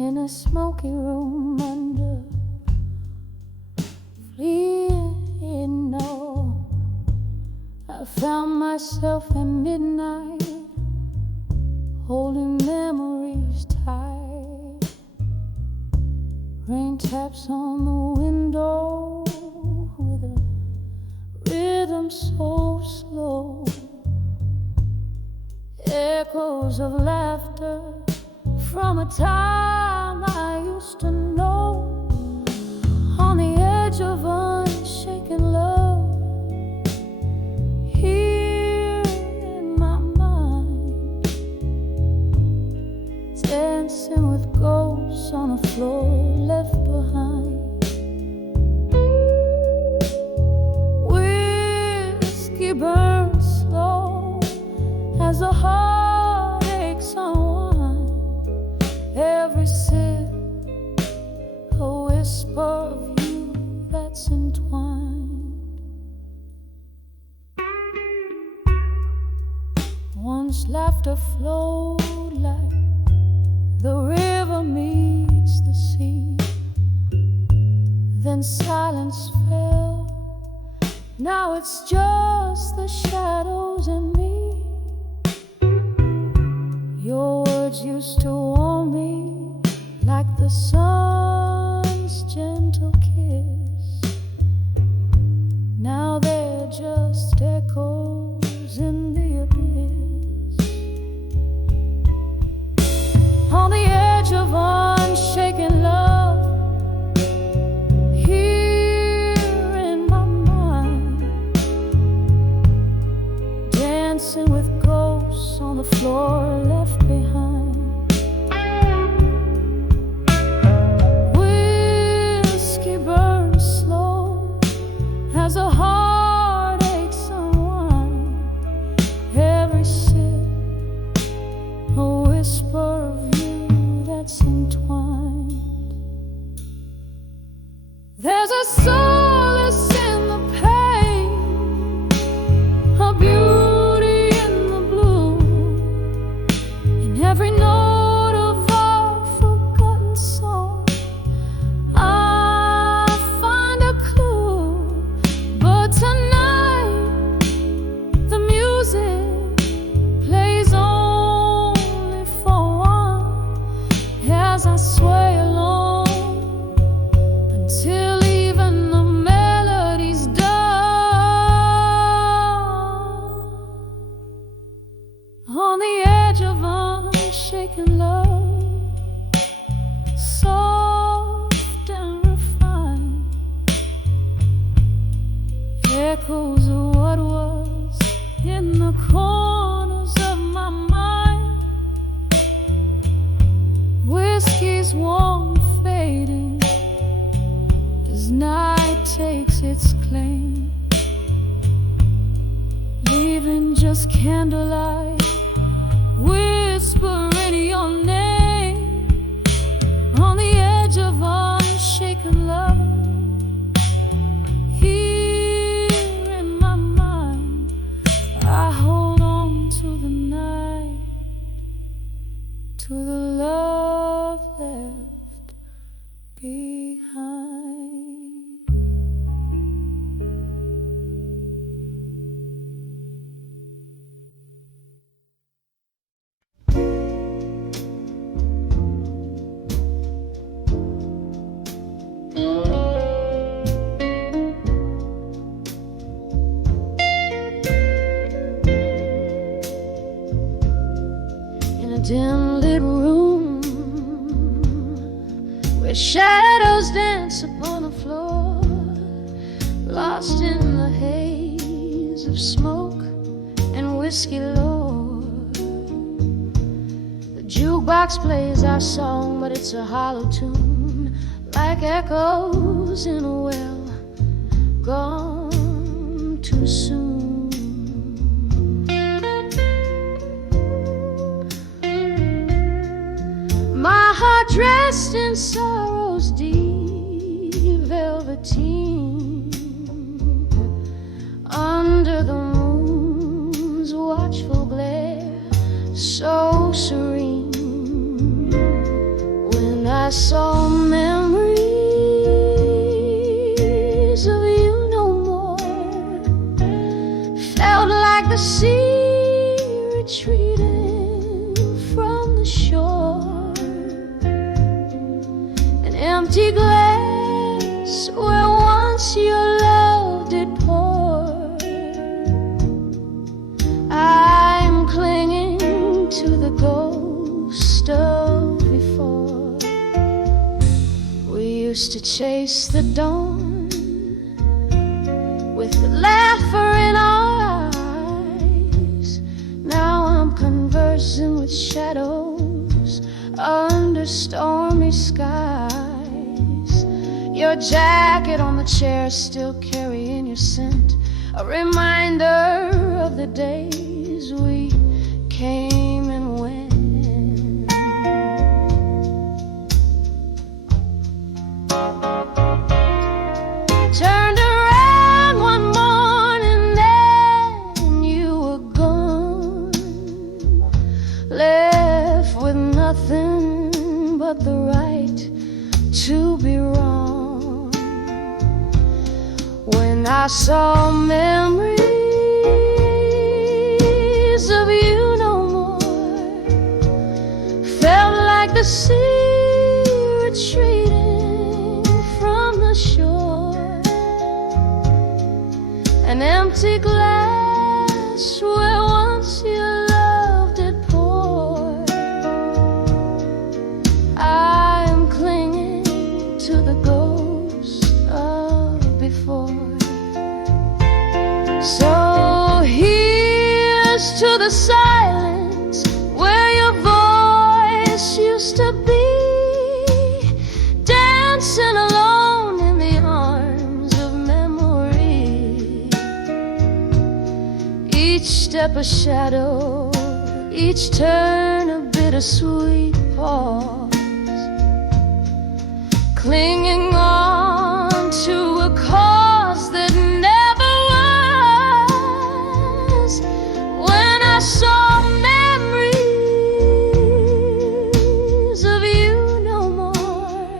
in a smoky room under fleeing no. I found myself at midnight holding memories tight. Rain taps on the window with a rhythm so slow. Echoes of laughter from a time I used to know. On the edge of unshaken love, here in my mind, dancing with ghosts on a floor left behind. Whiskey burns slow as a heart aches on wine. Every sip, a whisper of you that's entwined. Once laughter flowed like the river meets the sea. Then silence fell. Now it's just the shadows and me. Your words used to warm me like the sun's gentle kiss. Now they're just echoes in the abyss. On the edge of unshaken love, here in my mind, dancing with ghosts on the floor left behind. Whiskey burns slow as a heart aches unwind. Every sip, a whisper of you that's entwined. There's a solace in the pain, a beauty in the blue, in every note of our forgotten song. I find a clue, but tonight the music plays only for one as I sway along until even the melody's done. On the edge of unshaken love, soft and refined, echoes of what was in the corners of my mind. Whiskey's warm fading as night takes its claim, leaving just candlelight whispering your name. On the edge of unshaken love, here in my mind, I hold on to the night, to the love left behind. In a dim lit room where shadows dance upon the floor, lost in the haze of smoke and whiskey lore. The jukebox plays our song, but it's a hollow tune, like echoes in a well gone too soon. My heart dressed in sorrow's deep velveteen, under the moon's watchful glare, so serene. When I I saw memories of you no more. Felt like the sea retreating from the shore. An empty glass where once your love did pour. I'm clinging to the ghost of before. We used to chase the dawn with the laughter in our eyes. Now I'm conversing with shadows under stormy skies. Your jacket on the chair still carrying your scent, a reminder of the days we came and went. Turned around one morning and you were gone, left with nothing but the right to be wrong. When I saw memories of you no more, felt like the sea retreating from the shore. An empty glass where once your love did pour. I'm clinging to the ghost of before. So here's to the silence where your voice used to be, dancing alone in the arms of memory. Each step a shadow, each turn a bittersweet pause, clinging on to a cause that never was. When I saw memories of you no more,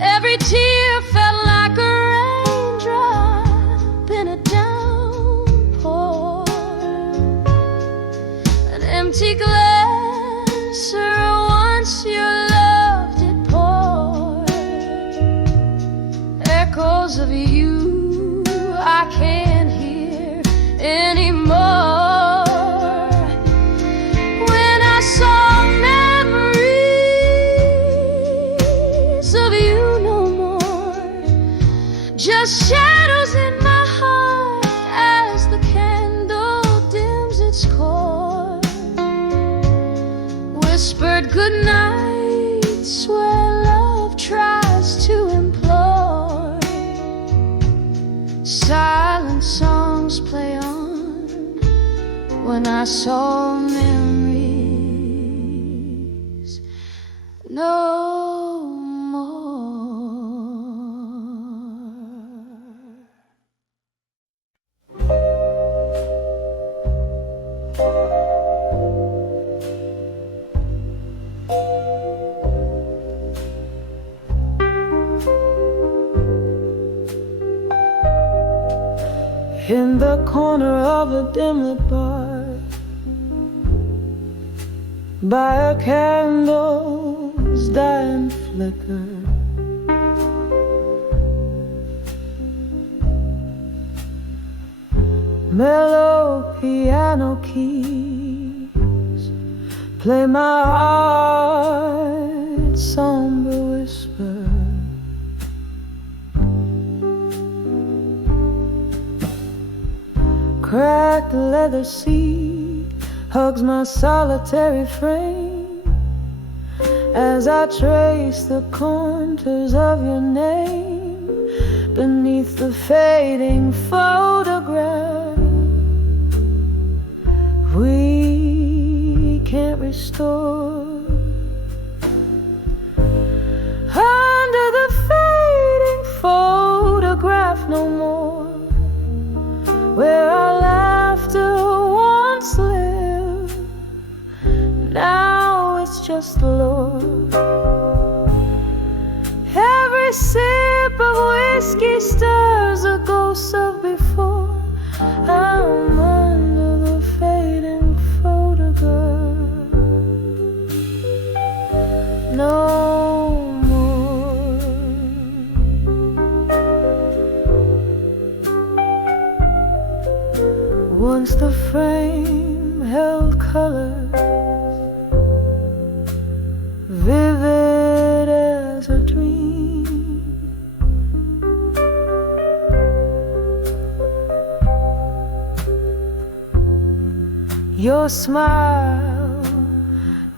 every tear felt like a raindrop in a downpour. An empty glass where once your love did pour. Echoes of you I can't hear anymore. When I saw memories of you no more, just shadows in my heart as the candle dims its core. Whispered goodnights where love tries to implore. Silent songs play on when I saw memories no more. In the corner of a dim-lit bar, by a candle's dying flicker, mellow piano keys play my heart's somber whisper. Cracked leather seat hugs my solitary frame as I trace the contours of your name beneath the fading photograph we can't restore. Under the fading photograph no more, where our laughter once lived, now it's just the Lord. whiskey stirs the ghosts of before. I'm under the fading photograph. No more. Once the frame held colors, vivid as a dream. Your smile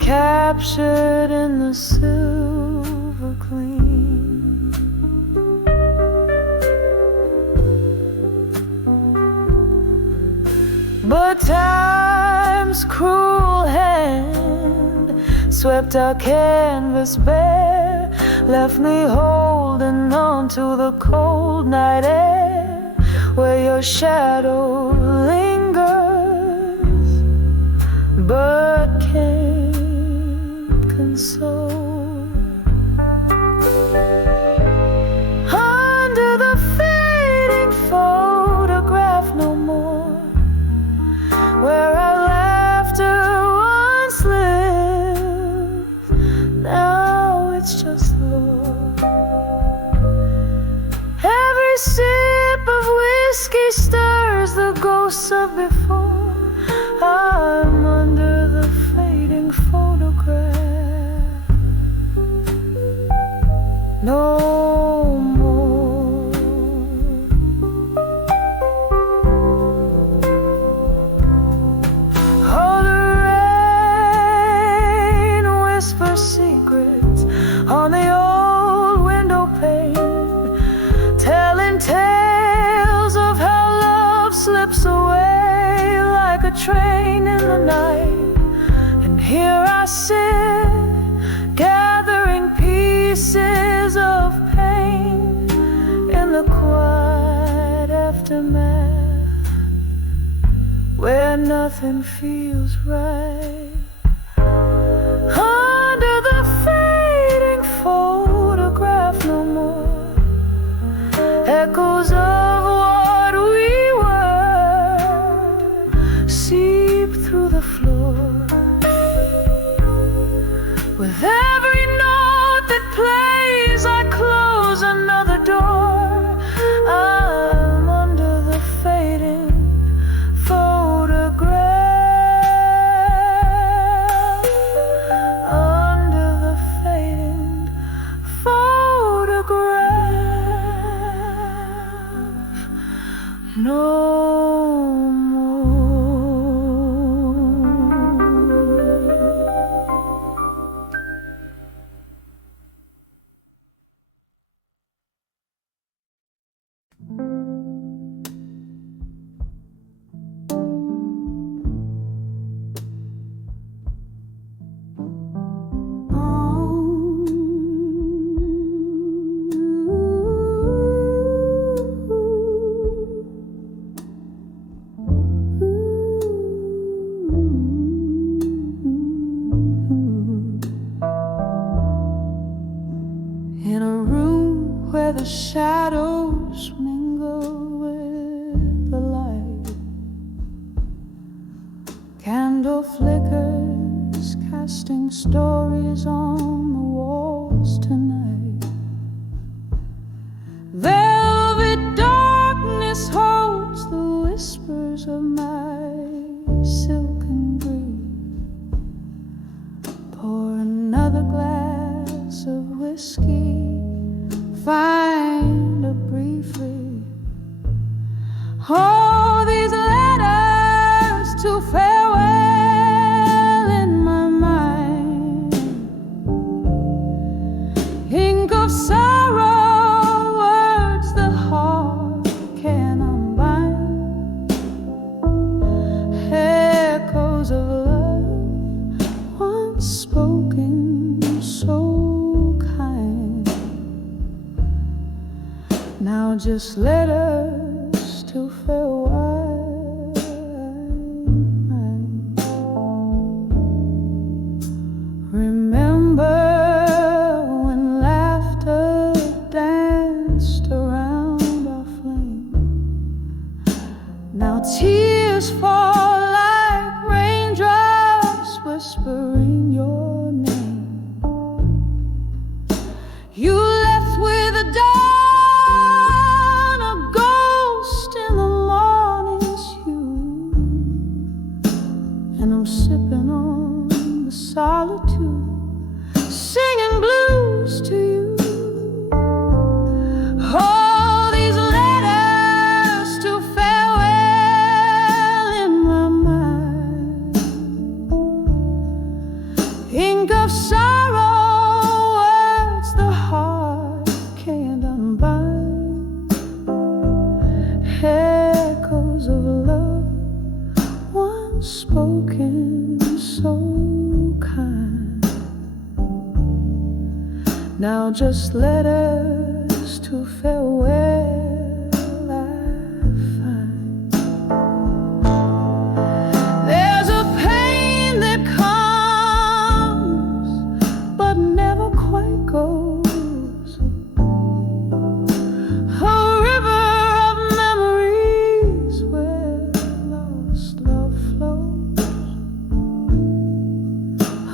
captured in the silver gleam. But time's cruel hand swept our canvas bare, left me holding on to the cold night air, where your shadow lingers but can't console. Under the fading photograph no more, where our laughter once lived, now it's just lore. Every sip of whiskey stirs the ghosts of before. I'm under the fading photograph. No more. Oh, the rain whispers secrets on the old window pane, telling tales of how love slips away like a train in the night. And here I sit, gathering pieces of pain in the quiet aftermath, where nothing feels right. Under the fading photograph no more, echoes of what we were seep through the floor. With every note that plays, I close another door. I'm under the fading photograph. Under the fading photograph. No more. In a room where the shadows mingle with the light, candle flickers casting stories on the walls tonight. Velvet darkness holds the whispers of my silken grief. Pour another glass of whiskey, find a briefly. Oh, these letters to farewell in my mind, ink of sorrow, words the heart can unbind, echoes of love once spoken so kind. Now just letters to farewell. Remember when laughter danced around solitude, singing blues to you. All these letters to farewell in my mind, ink of sorrow, words the heart can't unbind, echoes of love once spoken, so kind. Now just letters to farewell I find. There's a pain that comes but never quite goes, a river of memories where lost love flows.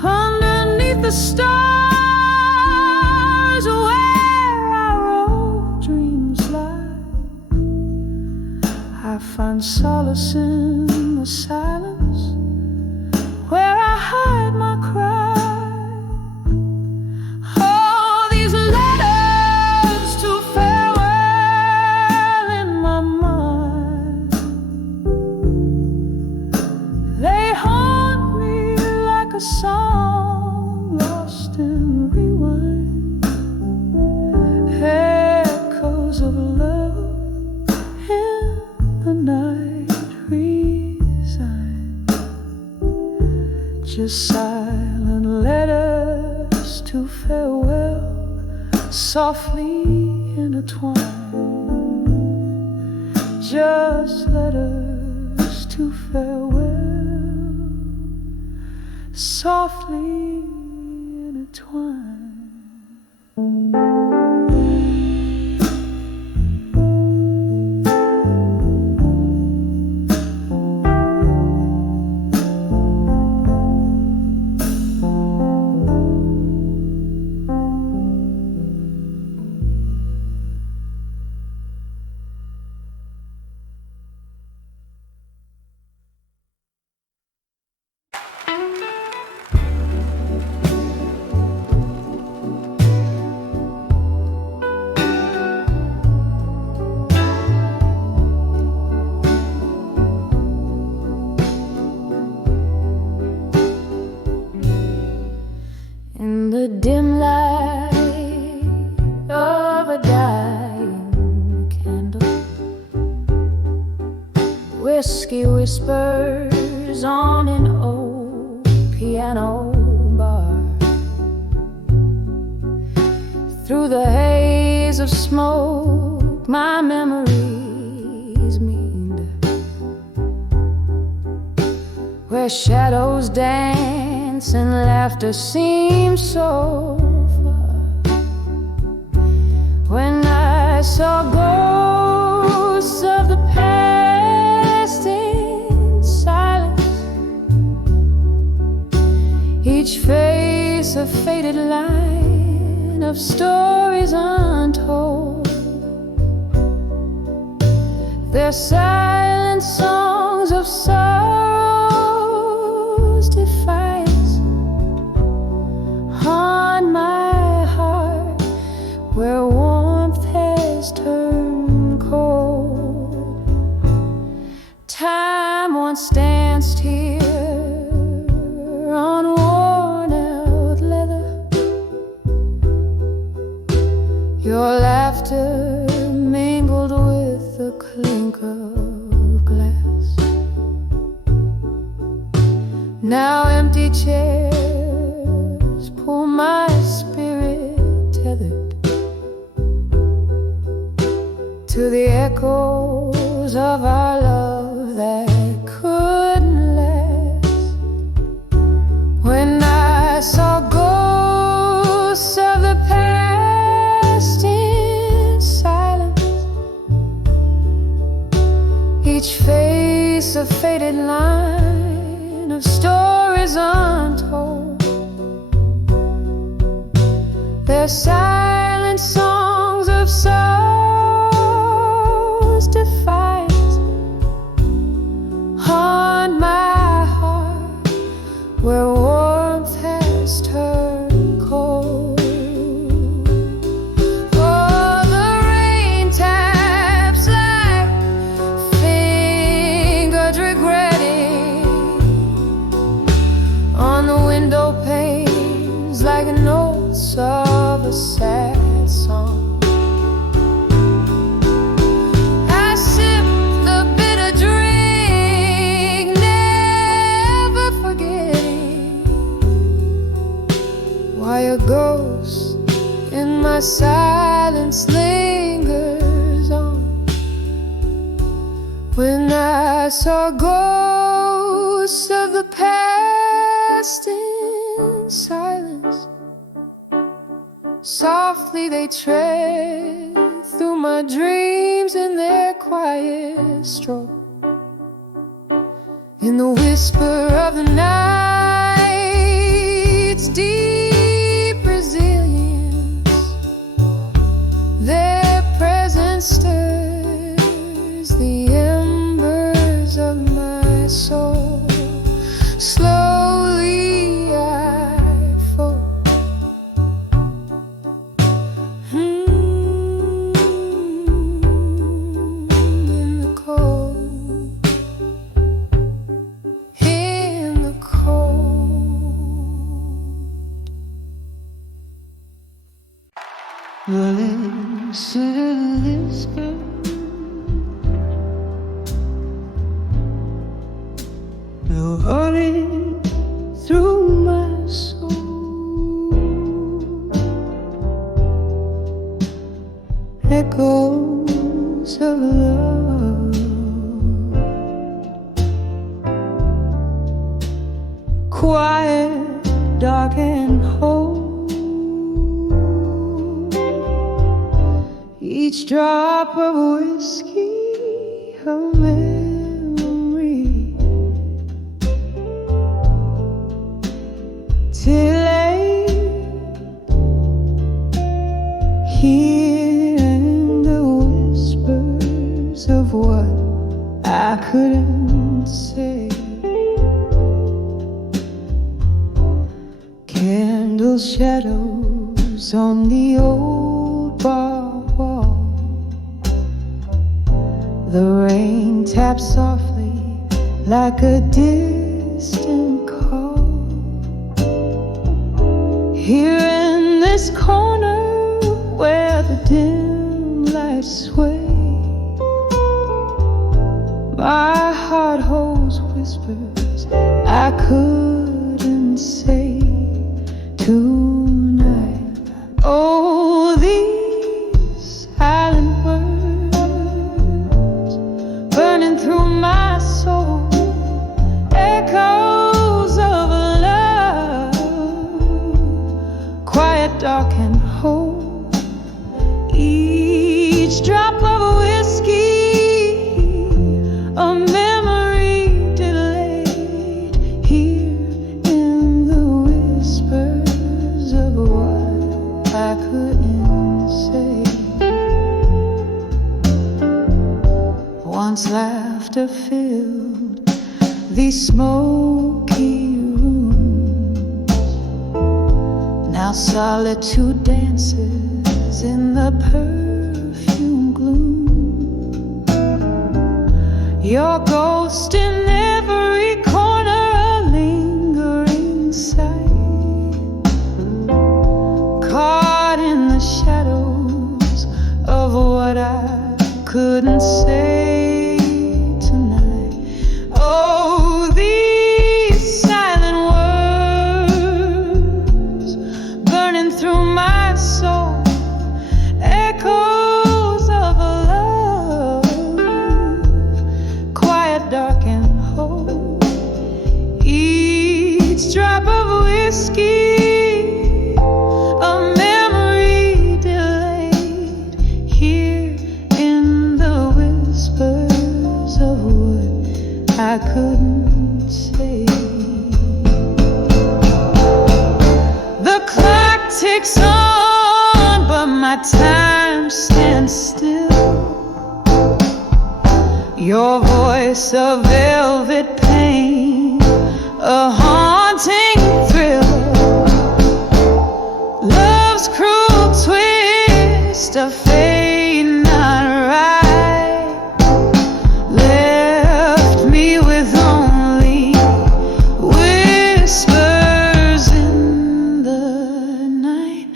Underneath the stars where our old dreams lie, I find solace in the silence where I hide my cry. All these letters to farewell in my mind, they haunt me like a song lost in rewind, echoes of love in the night resign. Just silent letters to farewell, softly intertwined. Just letters to farewell, softly intertwined. In the dim light of a dying candle, whiskey whispers on an old piano bar. Through the haze of smoke, my memories meander, where shadows dance and laughter seems so far. When I saw ghosts of the past in silence, each face a faded line of stories untold. Their silent songs of sorrow's defiance haunt my heart, where warmth has turned cold. Time once danced here on worn-out leather. Your laughter mingled with the clink of glass. Now empty chairs pull my spirit tethered to the echoes of our love that couldn't last. When I saw ghosts of the past in silence, each face a faded line of stories untold. Their silent songs of sorrow's defiance haunt my heart, where warmth has notes of a sad song. I sip the bitter drink, never forgetting why a ghost in my silence lingers on. When I saw ghosts of the past in silence, softly they tread through my dreams in their quiet stroll. In the whisper of the night's deep resilience, their presence stirs the embers of my soul. Slowly I fall in the cold, in the cold. Listen to this girl, you're running through my soul. Echoes of love, quiet, dark and whole. Each drop of whiskey, a memory, till late, hearing the whispers of what I couldn't say. Candle shadows on the old bar wall. The rain taps softly like a distant call. Here in this corner where the dim lights sway, my heart holds whispers I couldn't say tonight. Oh, these silent words burning through my soul, echoes of love, quiet, dark and whole. Each drop of whiskey, a memory delayed, here in the whispers of what I couldn't say. Once laughter filled these smoky rooms, now solitude dances in the perfume gloom. Your ghost in every corner, a lingering sight, caught in the shadows of what I couldn't say tonight. Oh, these silent words burning through my soul, echoes of a love, quiet, dark and whole. Each drop of whiskey, a memory delayed, here in the whispers of what I couldn't say. The clock ticks on, but my time stands still. Your voice, a velvet pain, a haunting thrill. Love's cruel twist, a fate not right, left me with only whispers in the night.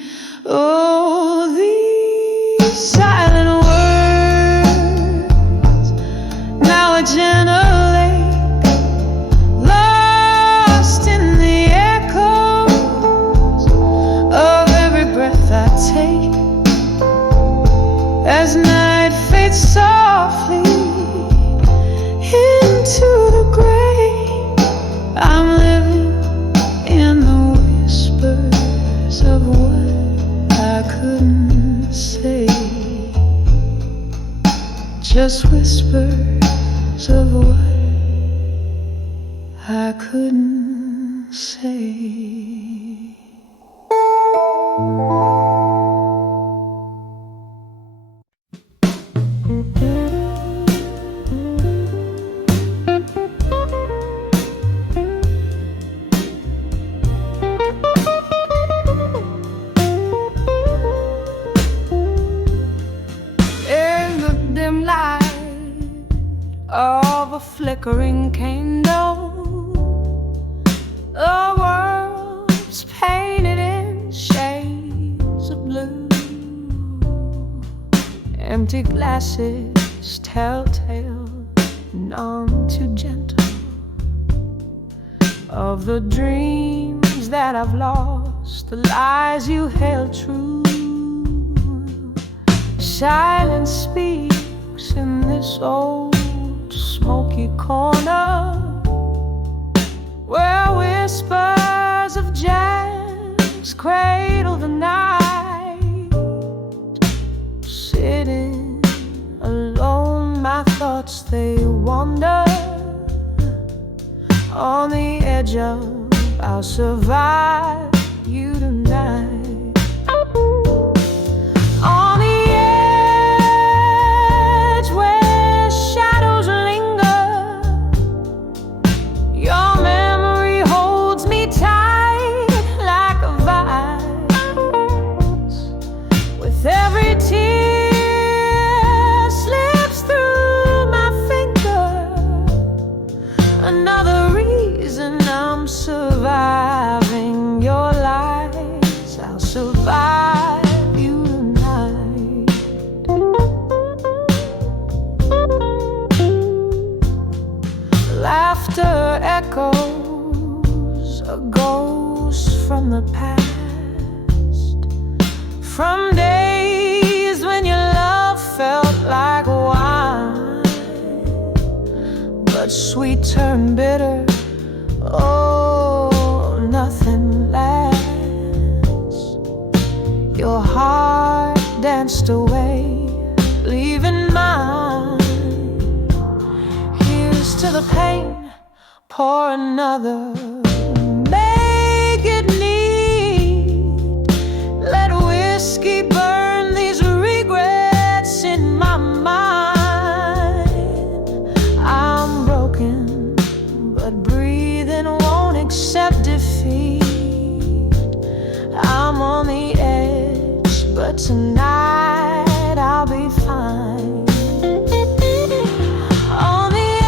just whispers of what I couldn't say. Of a flickering candle, the world's painted in shades of blue. Empty glasses, telltale, none too gentle, of the dreams that I've lost, the lies you held true. Silence speaks in this old smoky corner, where whispers of jazz cradle the night. Sitting alone, my thoughts they wander on the edge of I'll survive you tonight. Surviving your lies, I'll survive you tonight. Laughter echoes, a ghost from the past, from days when your love felt like wine, but sweet turned bitter. Oh, nothing lasts. Your heart danced away, leaving mine. Here's to the pain, pour another. Make it neat. Let whiskey burn these regrets in my mind. I'm broken, but breathing won't accept defeat. I'm on the edge, but tonight I'll be fine. On the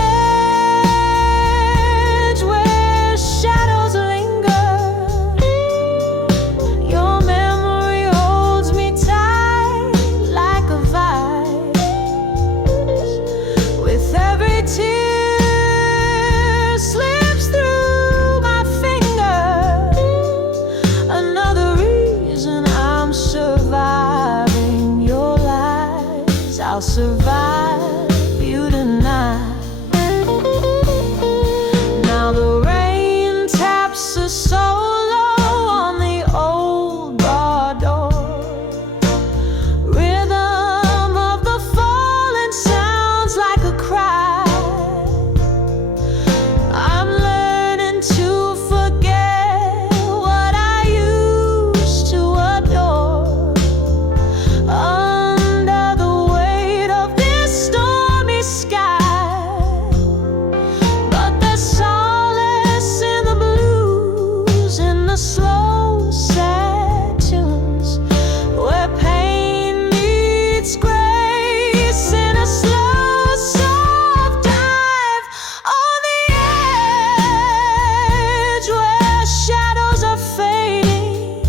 edge where shadows linger, your memory holds me tight like a vice. With every tear slips through my finger, another reason I'm surviving your lies. I'll survive you tonight. Now the rain taps a solo on the old bar door. Rhythm of the falling sounds like a cry. I'm learning to forget what I used to adore. Under the weight of this stormy sky, but there's solace in the blues, in the slow, sad tunes, where pain meets grace in a slow, soft dive. On the edge where shadows are fading,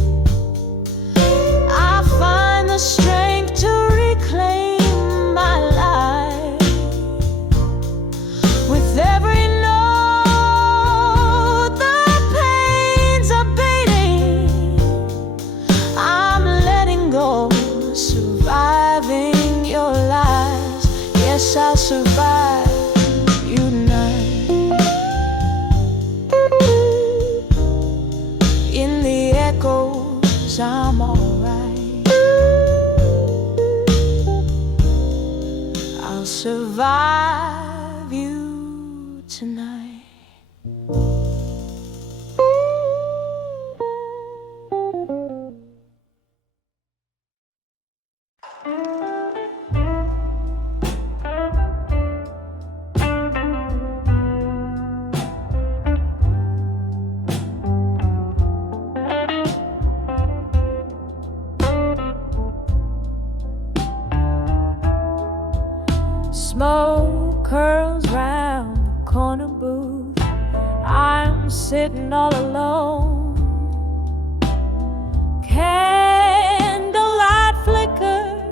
I find the strength to reclaim my life. With every note, the pains are abating. I'm letting go, surviving your lies. Yes, I'll survive you tonight. In the echoes, I'm alright. I'll survive you tonight. Smoke curls round the corner booth. I'm sitting all alone. Candlelight flicker,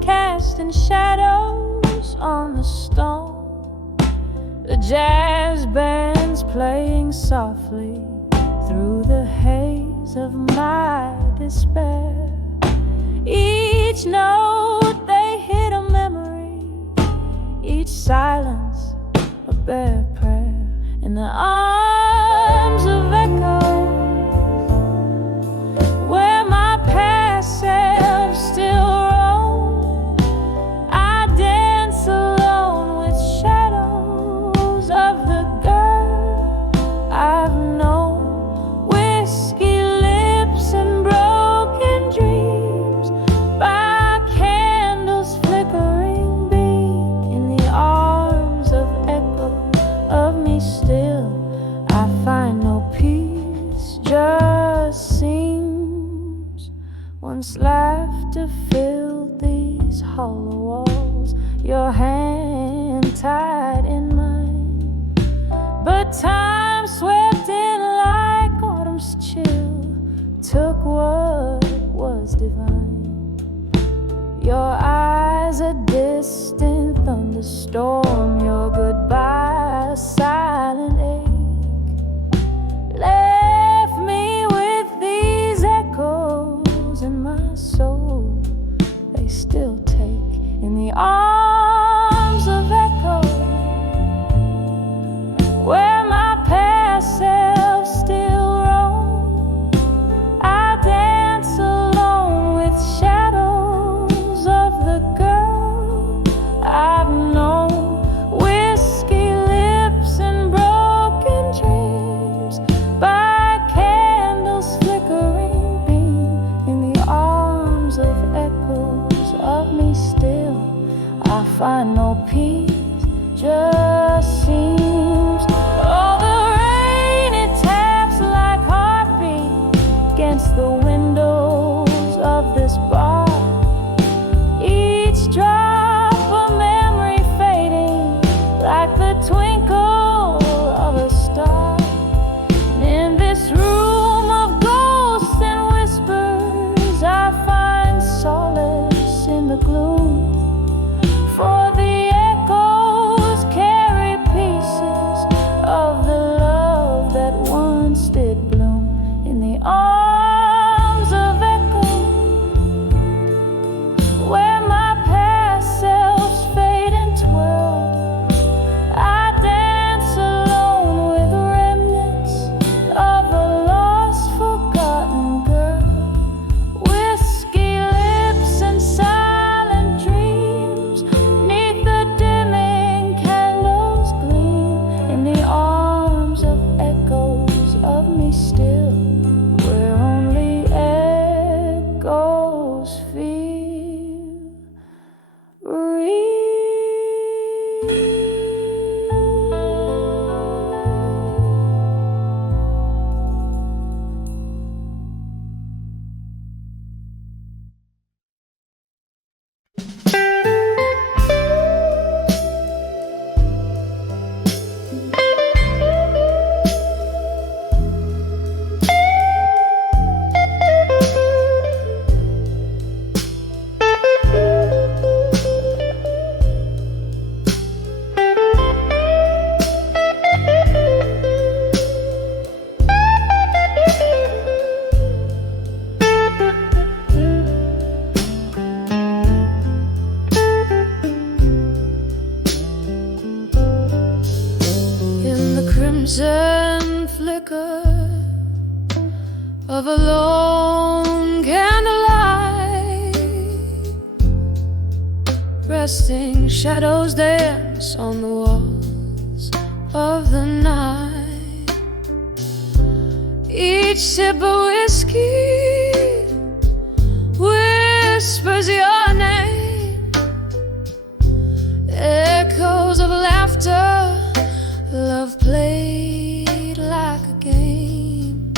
casting shadows on the stone. The jazz band's playing softly through the haze of my despair. Each note they hit a memory, each silence a bare prayer. In the arms of echoes, where my past self still roams, I dance alone with shadows of the girl I've known. Whiskey lips and broken dreams, by candles flickering beam. In the arms of echo of me still, I find no peace, just seems. Once laughter filled these hollow walls, your hand tied in mine. But time swept in like autumn's chill, took what was divine. Your eyes a distant thunderstorm, your goodbye a silent ache. Left me with these echoes in my soul, they still take. In the arms of echo, where my past self still roams, I dance alone with shadows of the girl I've known. Whiskey lips and broken dreams, by candles flickering beam. In the arms of echoes of me still, I find no peace, just seems. Oh, the rain, it taps like heartbeat against the windows of this bar. Each drop a memory fading like the twinkle of a star. And in this room of ghosts and whispers, I find solace in the gloom. For the echoes carry pieces of the love that once did bloom. In the arms of echo, where my past selves fade and twirl, I dance alone with remnants of a lost, forgotten girl. Whiskey lips and silent dreams, neath the dimming candles gleam. In the arms of echoes of me still, where only echoes feel real. In the crimson flicker of a lone candlelight, resting shadows dance on the walls of the night. Each sip of whiskey whispers your name. Echoes of laughter, love played like a game.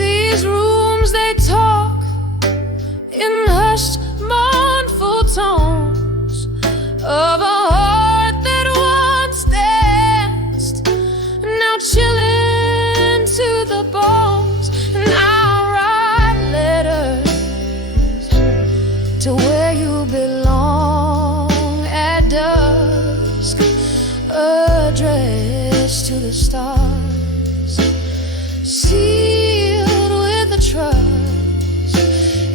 These rooms, they talk in hushed, mournful tones of a heart that once danced, now chilling to the bones. And I'll write letters to where you belong at dusk, addressed to the stars, sealed with a trust.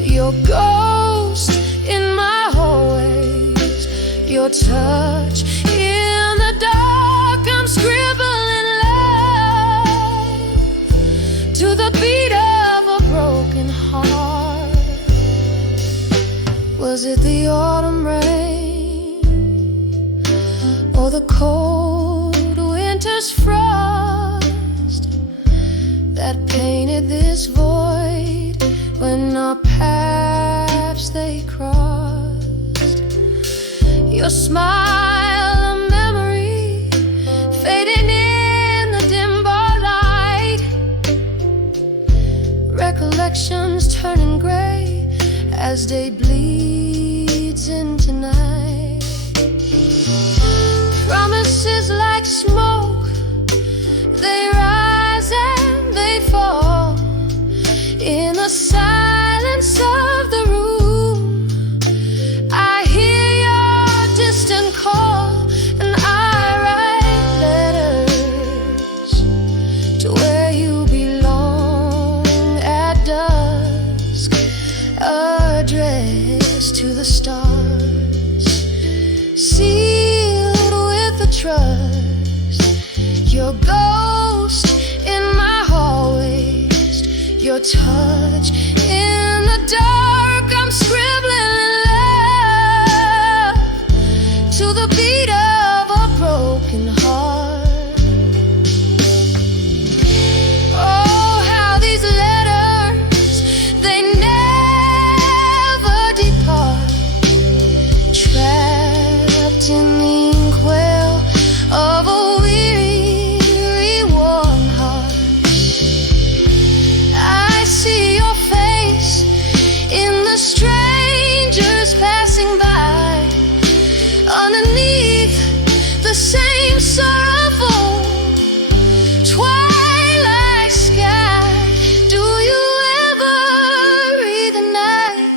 Your ghost in my hallways, your touch in the dark. I'm scribbling love to the beat of a broken heart. Was it the autumn rain or the cold winter's frost that painted this void when our paths they crossed? Your smile, a memory fading in the dim bar light, recollections turning gray as day bleeds into night. Promises like smoke, they rise and they fall in the silence of the room. I hear your distant call, and I write letters to where you belong at dusk, addressed to the stars, sealed with a trust. Your ghost in my hallways, your touch in the dark. I'm scribbling love to the beat of a broken heart. Oh, how these letters, they never depart, trapped in the inkwell of a weary, worn heart. I see your face in the strangers passing by, underneath the same sorrowful twilight sky. Do you ever read the night?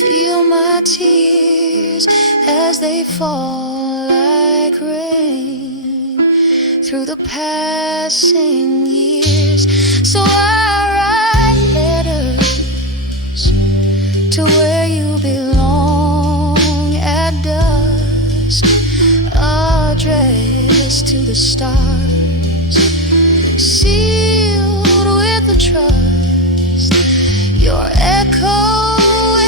Feel my tears as they fall like rain through the passing years. So I write letters to where you belong at dusk, addressed to the stars, sealed with a trust. Your echo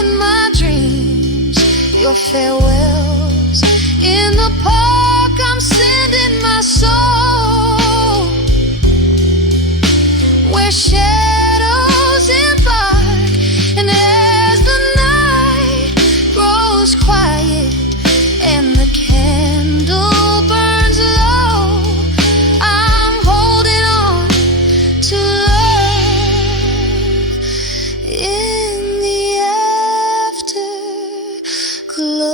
in my dreams, your farewells in the park. I'm sending my soul where shadows embark. And as the night grows quiet and the candle burns low, I'm holding on to love in the afterglow.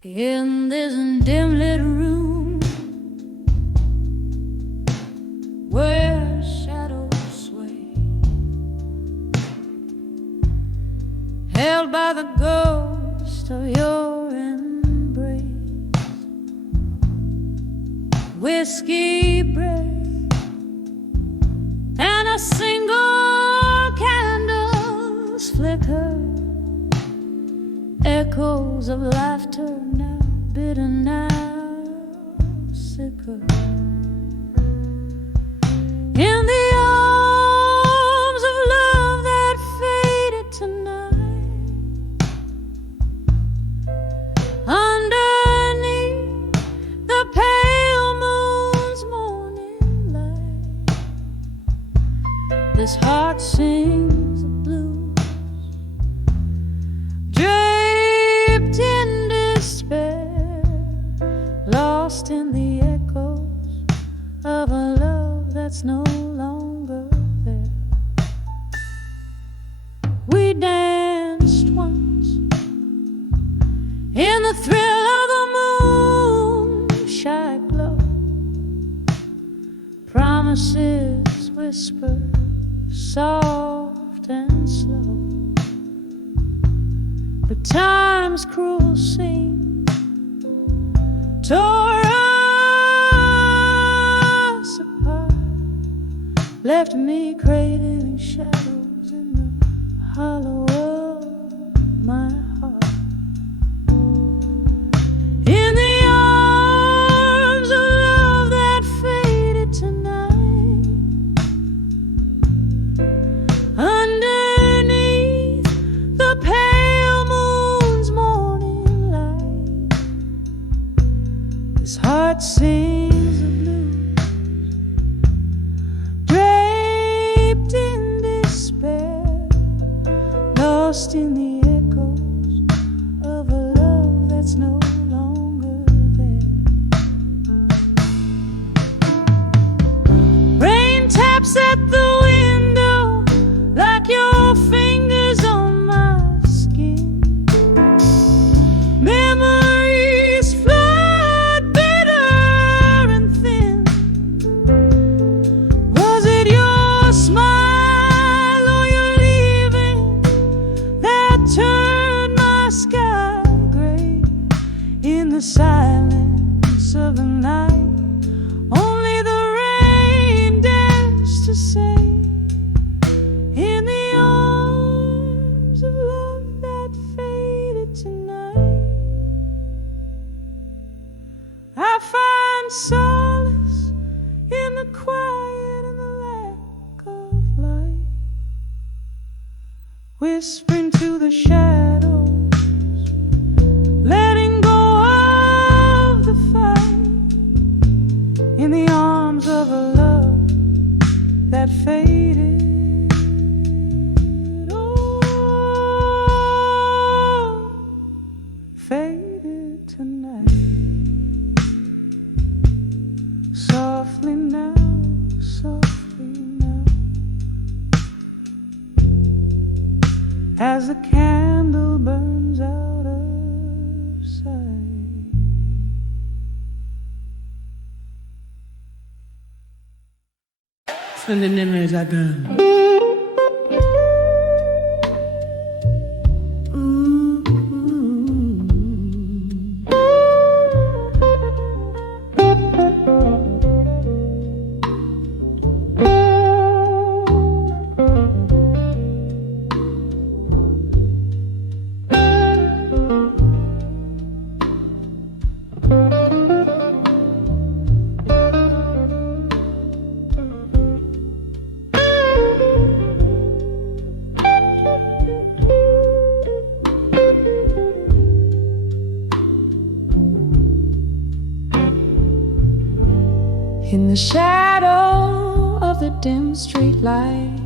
In this dim lit room where shadows sway, held by the ghost of your embrace, whiskey breath and a single candle's flicker echoes of laughter, now bitter, now sicker. In the arms of love that faded tonight, underneath the pale moon's morning light, this heart sings the blues, draped in despair, lost in the echoes of a love that's no longer there. We danced once in the thrill of the moonshine glow, promises whispered soft and slow, but time's cruel seam tore us apart, left me craving shadows in the hollow of my heart. In the arms of love that faded tonight, underneath the pale moon's morning light, this heart sings the blues, draped in despair, lost in the echoes of a love that's no longer there. Rain taps at the window like your fingers on my skin. Memories flood bitter and thin. Was it your smile or your leaving that turned my sky gray? In the silence of the night, only the rain dares to say, in the arms of love that faded tonight, I find solace in the quiet and the lack of light, whispering to the shadows, letting go of the fight, in the arms of a love that faded. Oh, faded tonight. Softly now, as the candle burns out of sight. Sunday memories are done. In the shadow of the dim street light,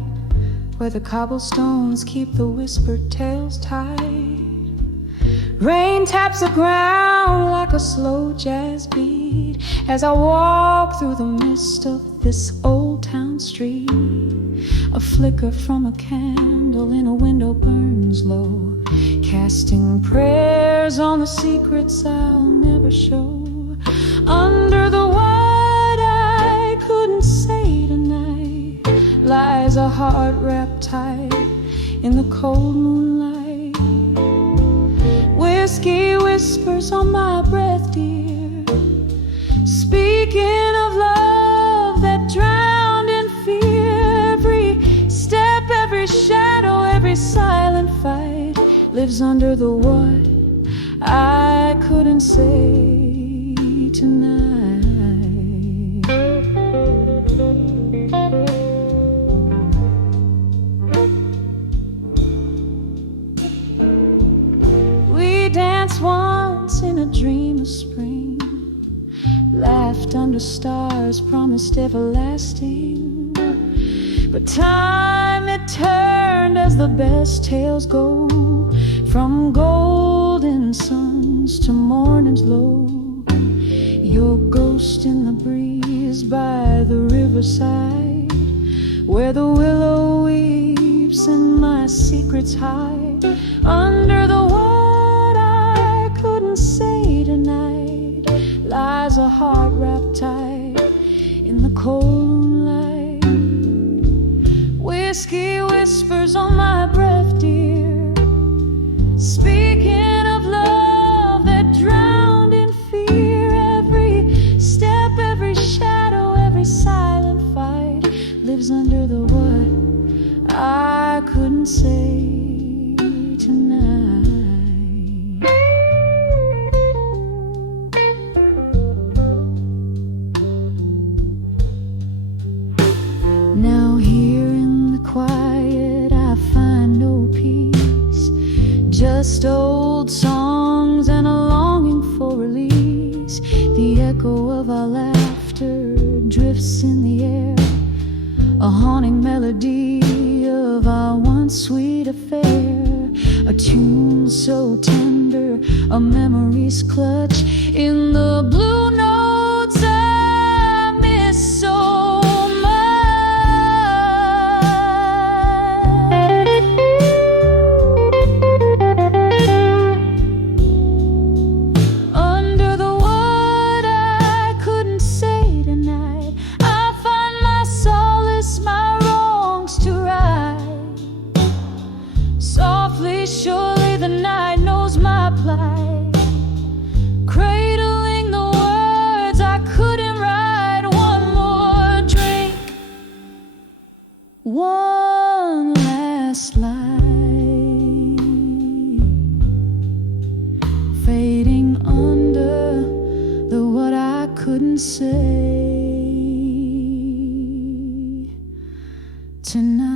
where the cobblestones keep the whispered tales tied, rain taps the ground like a slow jazz beat as I walk through the mist of this old town street. A flicker from a candle in a window burns low, casting prayers on the secrets I'll never show. Under the what I couldn't say tonight lies a heart wrapped tight in the cold moonlight. Whiskey whispers on my breath, dear, speaking of love that drowned in fear. Every step, every shadow, every silent fight lives under the what I couldn't say tonight. We danced once in a dream of spring, laughed under stars, promised everlasting. But time it turned as the best tales go, from golden suns to morning's low. Your ghost in the breeze by the riverside, where the willow weeps and my secrets hide. Under the what I couldn't say tonight lies a heart wrapped tight in the cold moonlight. Whiskey whispers on my breath, dear, speaking of love that drowned in fear. Every step, every shadow, every silent fight lives under the what I couldn't say tonight. Now here in the quiet I find no peace, just old songs and a longing for release. The echo of our laughter drifts in the air, a haunting melody of our once sweet affair. A tune so tender, a memory's clutch. In the blue notes I miss so surely the night knows my plight, cradling the words I couldn't write. One more drink, one last light, fading under the what I couldn't say tonight.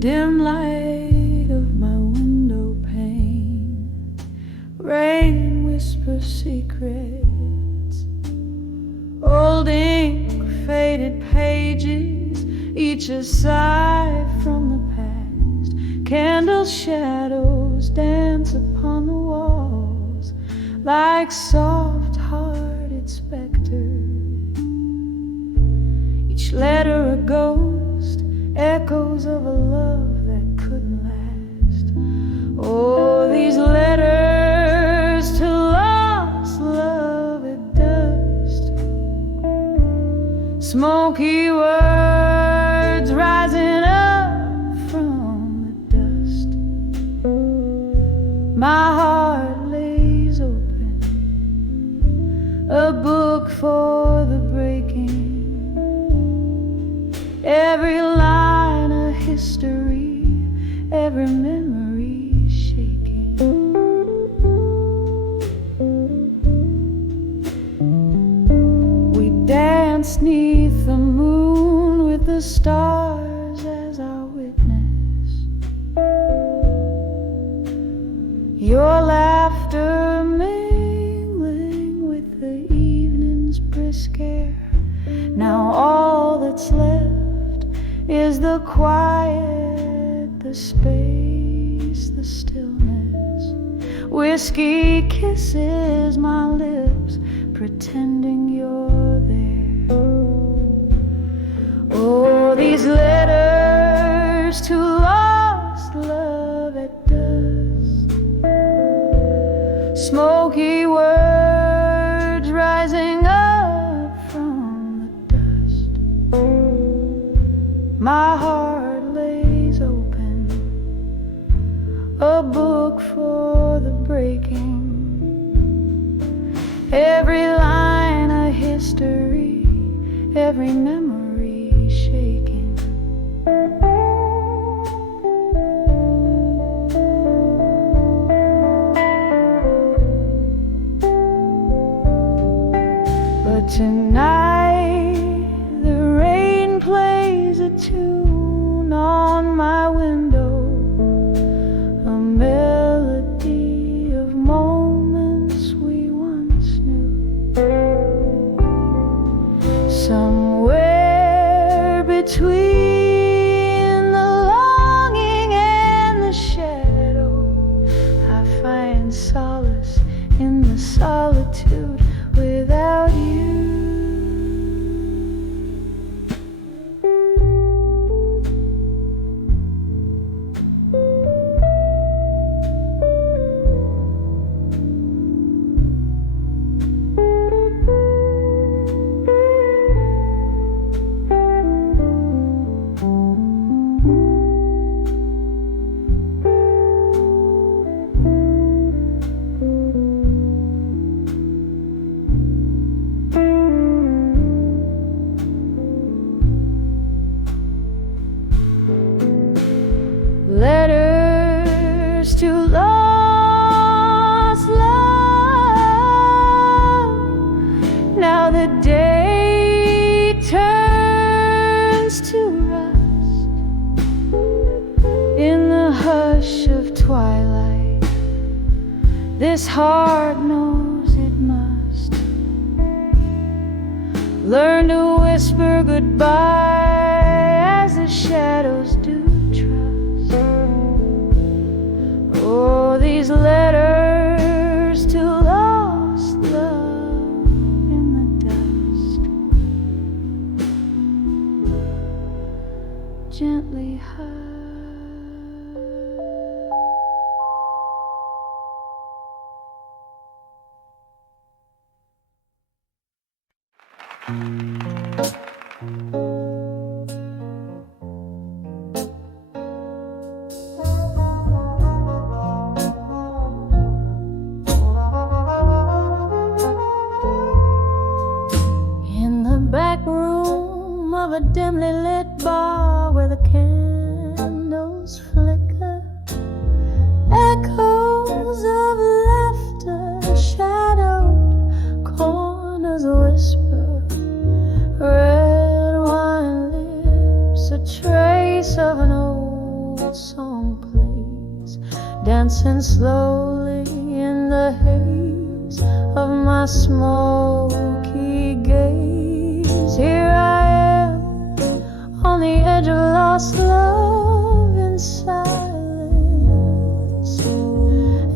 Dim light of my window pane, rain whispers secrets. Old ink, faded pages, each a sigh from the past. Candle shadows dance upon the walls like soft-hearted specters. Each letter a ghost, echoes of a love that couldn't last. Oh, these letters to lost love at dust, smoky words rising up from the dust. My heart lays open, a book for the breaking. Every line a history, every memory shaking. We danced 'neath the moon with the stars as our witness. Your laughter mingling with the evening's brisk air. Now all that's left is the quiet, the space, the stillness. Whiskey kisses my lips, pretending you're there. Oh, these letters to lost love at dusk, smoky words rising up from the dust. every memory shaking. But tonight the rain plays a tune on my window, a melody of moments we once knew. Somewhere between the longing and the shadow, I find solace in the solitude without you. Letters to lost love. Now the day turns to rust. In the hush of twilight, this heart knows it must learn to whisper goodbye as the shadows do. Oh, these letters to lost love in the dust, gently high. Of a dimly lit bar where the candles flicker, echoes of laughter, shadowed corners whisper, red wine lips, a trace of an old song plays, dancing slowly in the haze of my smoky gaze. Here I am on the edge of lost love in silence.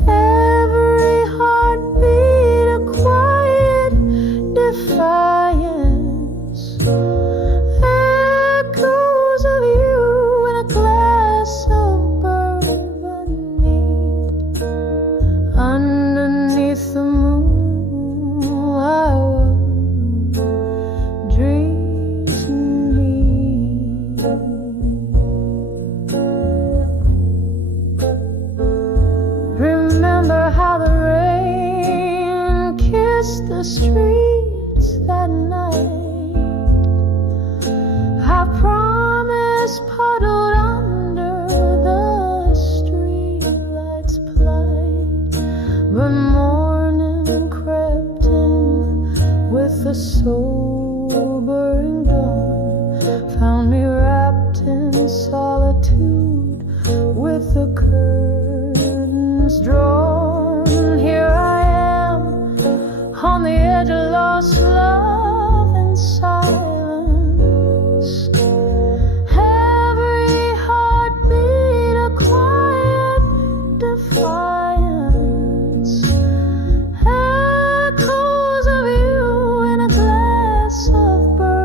Every heartbeat a quiet defiance. Echoes of you in a glass of burgundy. Underneath the moon, I dreams remember how the rain kissed the streets that night. Our promise puddled under the streetlights' plight, but morning crept in with the sobering dawn, found me wrapped in solitude with the curtains drawn. Here I am on the edge of lost love in silence. Every heartbeat a quiet defiance. Echoes of you in a glass of burgundy.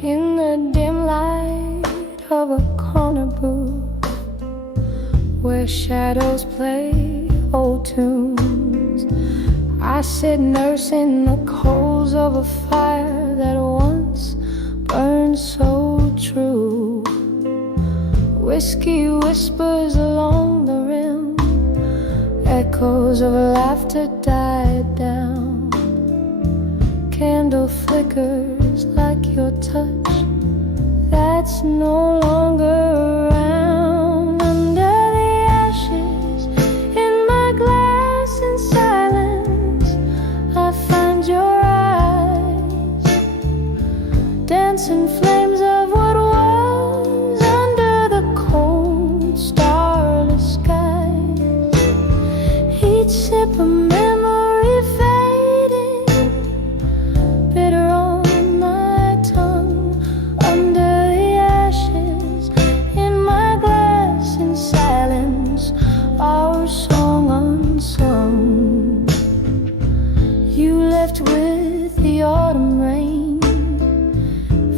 In the dim light of a corner booth where shadows play old tunes, I sit nursing the coals of a fire that once burned so true. Whiskey whispers along the rim, echoes of laughter died down. Candle flickers like your touch that's no longer around. Under the ashes in my glass in silence, I find your eyes, dancing flames of what was under the cold starless skies. Each sip a memory fading, bitter on my tongue. Under the ashes in my glass in silence, our song unsung. You left with the autumn rain,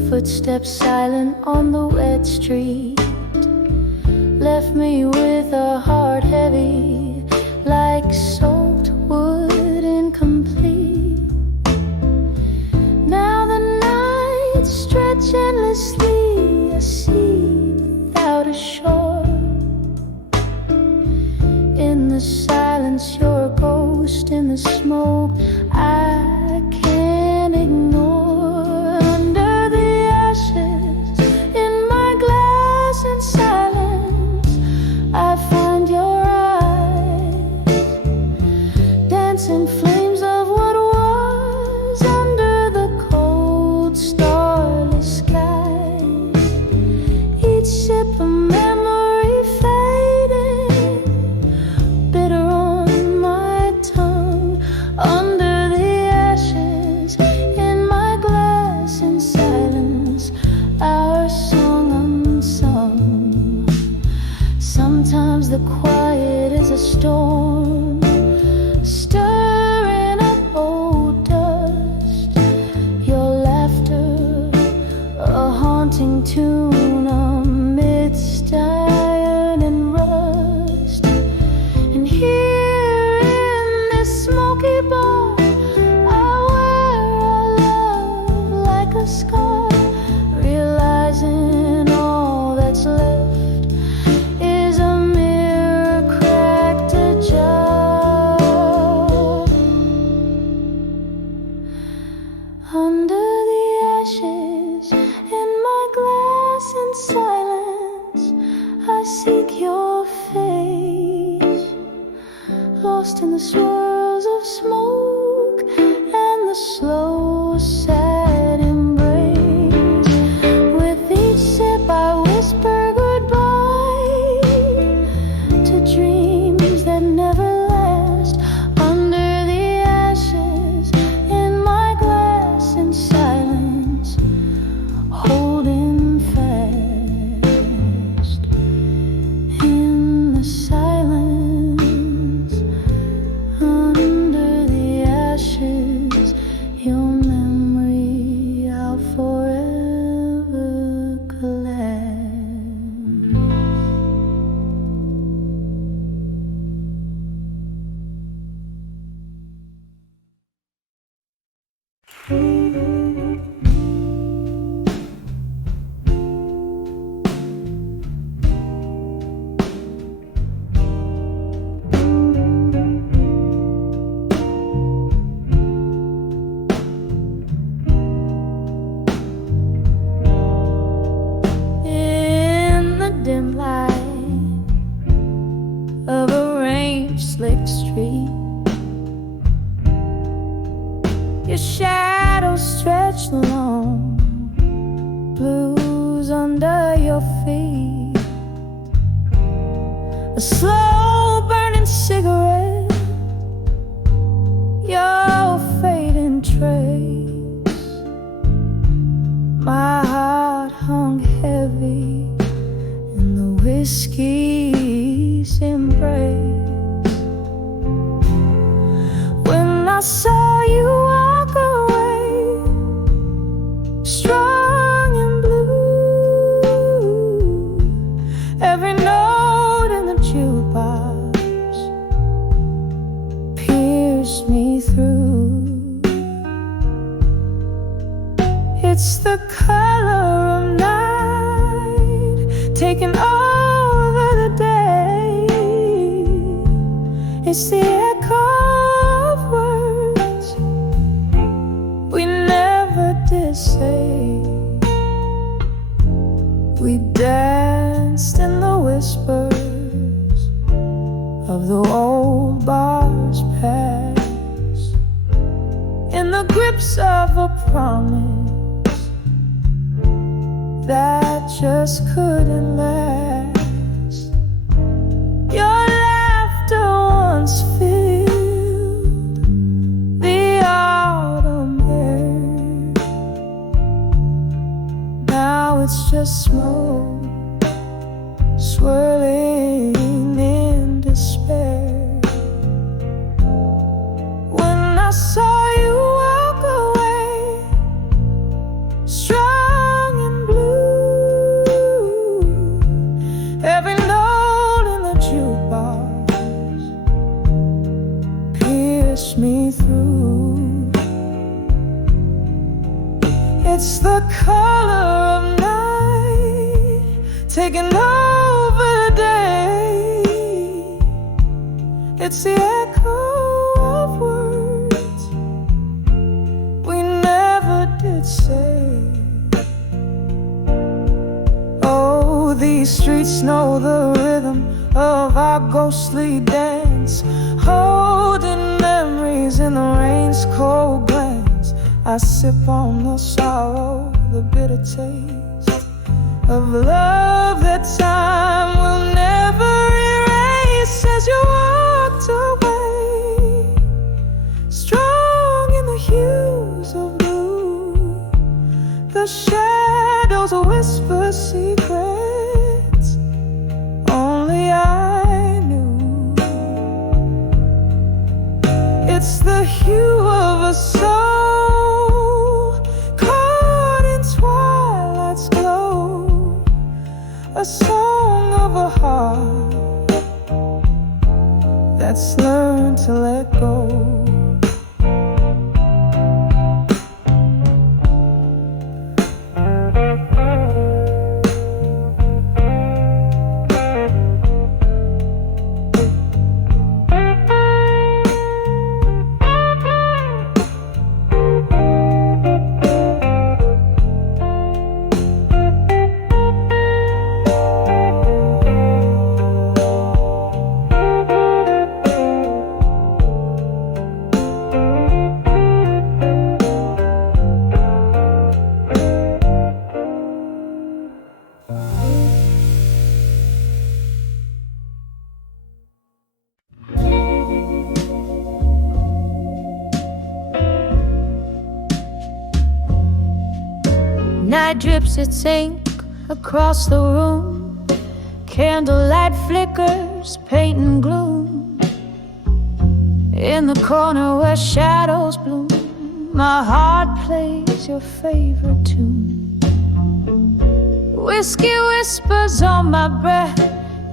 footsteps silent on the wet street, left me with a heart heavy like salt wood, incomplete. Now the nights stretch endlessly, a sea without a shore. In the silence you're a ghost, in the smoke I can't ignore. Under the ashes in my glass in silence, I find your eyes, dancing flames of what was under the cold starless skies. Each sip a memory fading, bitter on my tongue. Under the ashes in my glass in silence, our song unsung. Sometimes the quiet is a storm, stirring up old dust. Your laughter, a haunting tune amidst iron and rust. And here in this smoky bar, I wear our love like a scar, realizing all that's left is a mirror cracked ajar. Under the ashes in my glass in silence, I seek your face, lost in the swirls of smoke and the slow sad embrace. With each sip I whisper goodbye to dreams that never last. Under the ashes in my glass in silence, holding fast. In the silence, under the ashes, your memory I'll forever collect. In the dim light of a range slick street, your shadow stretched long, blues under your feet. A slow burning cigarette, your fading trace. My heart hung heavy in the whiskey's embrace. When I saw you walk away, strung taking over the day. It's the echo of words we never did say. We danced in the whispers of the old bar's past, in the grips of a promise that just couldn't last. Your laughter once filled the autumn air. Now it's just smoke swirling in despair. When I saw you walk away, strong and blue, every note in the jukebox pierced me through. It's the color of night taking over the day. It's the echo of words we never did say. Oh, these streets know the rhythm of our ghostly dance, holding memories in the rain's cold glance. I sip on the sorrow, the bitter taste of love that time will never erase. As you walked away, strong in the hues of blue, the shadows whisper secrets only I knew. It's the hue of a soul caught in twilight's glow, a song of a heart that's learned to let go. Night drips its ink across the room, candlelight flickers, painting gloom. In the corner where shadows bloom, my heart plays your favorite tune. Whiskey whispers on my breath,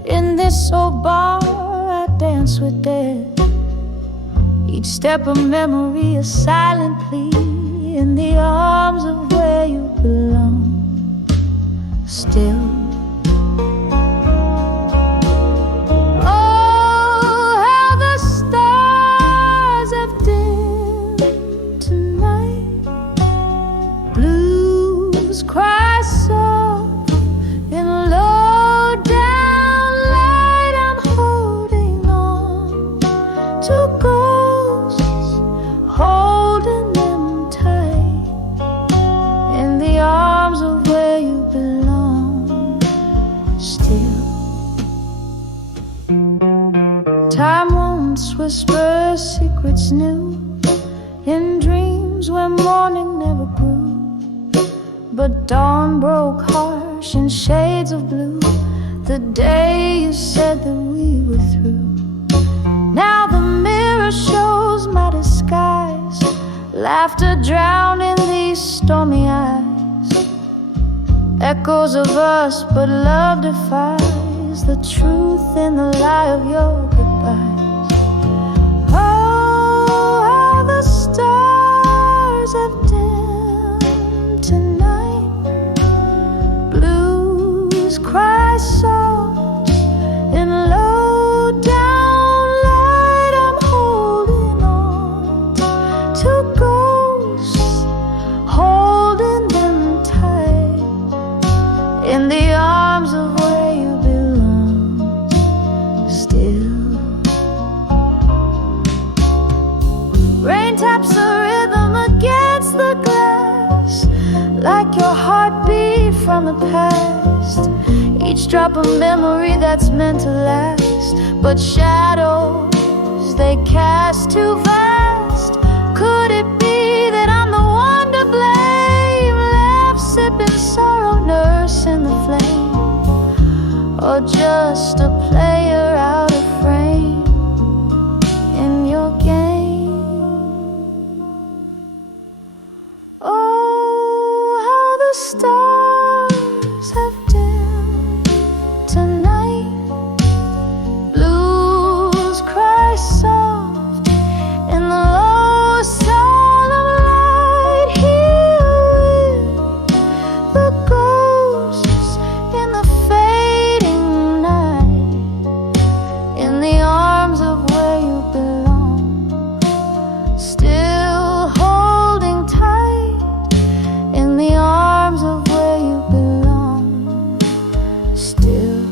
in this old bar I dance with death. Each step a memory, a silent plea, in the arms of where you belong. Still, oh, how the stars have dimmed tonight. Blues cry soft in low down light. I'm holding on to ghosts, holding them tight in the arms of where you belong. Still, time won't whisper secrets new, in dreams where morning never grew, but dawn broke harsh in shades of blue, the day you said that we were through. Now the mirror shows my disguise, laughter drowned in these stormy eyes. Echoes of us, but love defies the truth in the lie of your goodbyes. Oh, how the stars have dimmed tonight. Blues cry in the arms of where you belong. Still, rain taps a rhythm against the glass, like your heartbeat from the past. Each drop a memory that's meant to last, but shadows they cast too vast. Could it be that I'm the one to blame, left sipping sorrow, nursing the flame, or just a player out of frame in your game? Oh, how the stars have dimmed tonight. Blues cry soft in the low solemn light. Here with the ghosts in the fading night, in the arms of where you belong. Still holding tight, in the arms of where you belong. Still,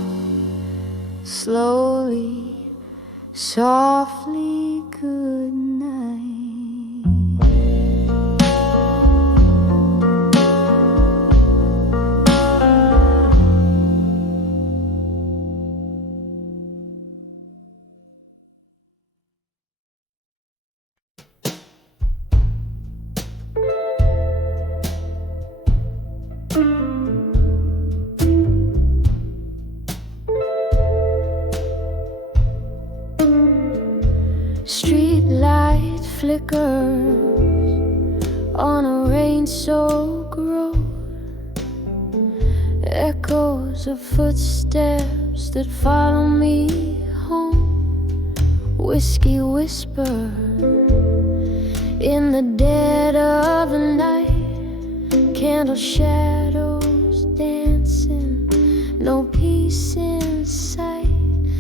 slowly, softly, good night. Street light flickers on a rain-soaked road, echoes of footsteps that follow me home. Whiskey whisper in the dead of the night, candle shadows dancing, no peace in sight.